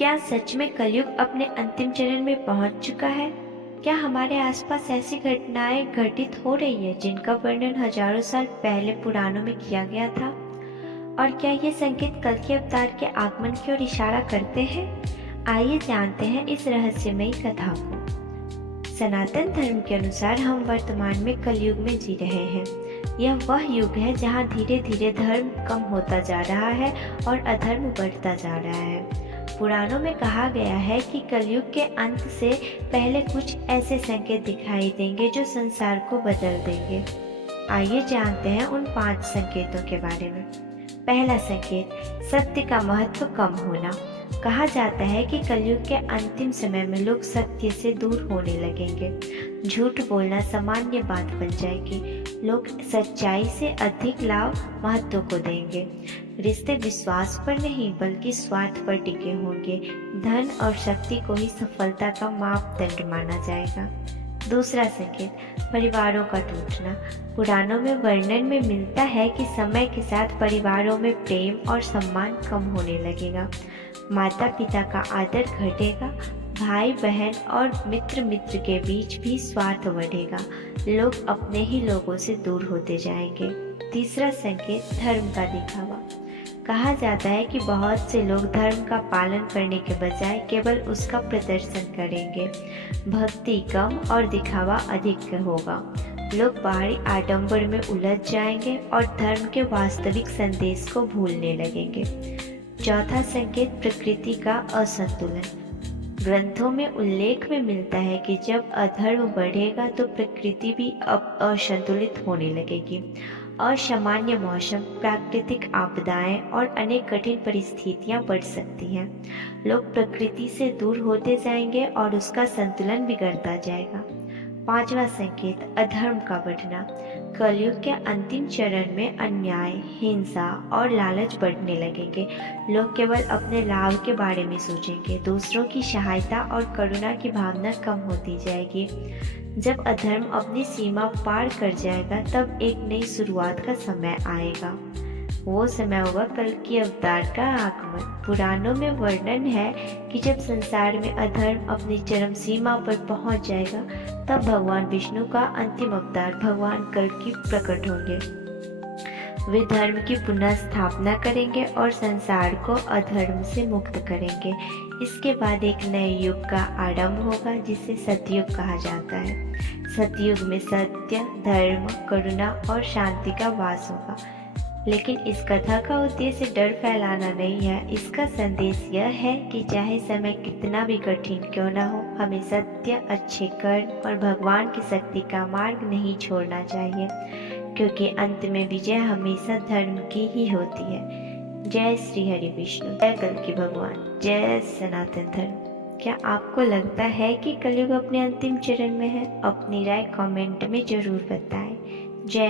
क्या सच में कलयुग अपने अंतिम चरण में पहुंच चुका है? क्या हमारे आसपास ऐसी घटनाएं घटित हो रही है जिनका वर्णन हजारों साल पहले पुराणों में किया गया था? और क्या ये संकेत कल के अवतार के आगमन की ओर इशारा करते हैं? आइए जानते हैं इस रहस्यमयी कथा को। सनातन धर्म के अनुसार हम वर्तमान में कलयुग में जी रहे हैं। यह वह युग है जहाँ धीरे धीरे धर्म कम होता जा रहा है और अधर्म बढ़ता जा रहा है। पुराणों में कहा गया है कि कलयुग के अंत से पहले कुछ ऐसे संकेत दिखाई देंगे जो संसार को बदल देंगे। आइए जानते हैं उन 5 संकेतों के बारे में। पहला संकेत, सत्य का महत्व कम होना। कहा जाता है कि कलयुग के अंतिम समय में लोग सत्य से दूर होने लगेंगे। झूठ बोलना सामान्य बात बन जाएगी। लोग सच्चाई से अधिक लाभ महत्व को देंगे। रिश्ते विश्वास पर नहीं बल्कि स्वार्थ पर टिके होंगे। धन और शक्ति को ही सफलता का मापदंड माना जाएगा। दूसरा संकेत, परिवारों का टूटना। पुराणों में वर्णन में मिलता है कि समय के साथ परिवारों में प्रेम और सम्मान कम होने लगेगा। माता पिता का आदर घटेगा। भाई बहन और मित्र के बीच भी स्वार्थ बढ़ेगा। लोग अपने ही लोगों से दूर होते जाएंगे। तीसरा संकेत, धर्म का दिखावा। कहा जाता है कि बहुत से लोग धर्म का पालन करने के बजाय केवल उसका प्रदर्शन करेंगे। भक्ति कम और दिखावा अधिक होगा। लोग बाहरी आडंबर में उलझ जाएंगे और धर्म के वास्तविक संदेश को भूलने लगेंगे। चौथा संकेत, प्रकृति का असंतुलन। ग्रंथों में उल्लेख में मिलता है कि जब अधर्म बढ़ेगा तो प्रकृति भी अब असंतुलित होने लगेगी। असामान्य मौसम, प्राकृतिक आपदाएं और अनेक कठिन परिस्थितियां बढ़ सकती हैं। लोग प्रकृति से दूर होते जाएंगे और उसका संतुलन बिगड़ता जाएगा। पांचवा संकेत, अधर्म का बढ़ना। कलयुग के अंतिम चरण में अन्याय, हिंसा और लालच बढ़ने लगेंगे। लोग केवल अपने लाभ के बारे में सोचेंगे। दूसरों की सहायता और करुणा की भावना कम होती जाएगी। जब अधर्म अपनी सीमा पार कर जाएगा तब एक नई शुरुआत का समय आएगा। वो समय होगा कल की अवतार का आगमन। पुराणों में वर्णन है कि जब संसार में अधर्म अपनी चरम सीमा पर पहुंच जाएगा तब भगवान विष्णु का अंतिम अवतार भगवान कल की प्रकट होंगे। वे धर्म की पुनः स्थापना करेंगे और संसार को अधर्म से मुक्त करेंगे। इसके बाद एक नए युग का आरंभ होगा जिसे सतयुग कहा जाता है। सतयुग में सत्य, धर्म, करुणा और शांति का वास होगा। लेकिन इस कथा का उद्देश्य डर फैलाना नहीं है। इसका संदेश यह है कि चाहे समय कितना भी कठिन क्यों न हो, हमें सत्य, अच्छे कर्म और भगवान की शक्ति का मार्ग नहीं छोड़ना चाहिए, क्योंकि अंत में विजय हमेशा धर्म की ही होती है। जय श्री हरि विष्णु, जय कल की भगवान, जय सनातन धर्म। क्या आपको लगता है कि कलयुग अपने अंतिम चरण में है? अपनी राय कमेंट में जरूर बताएं। जय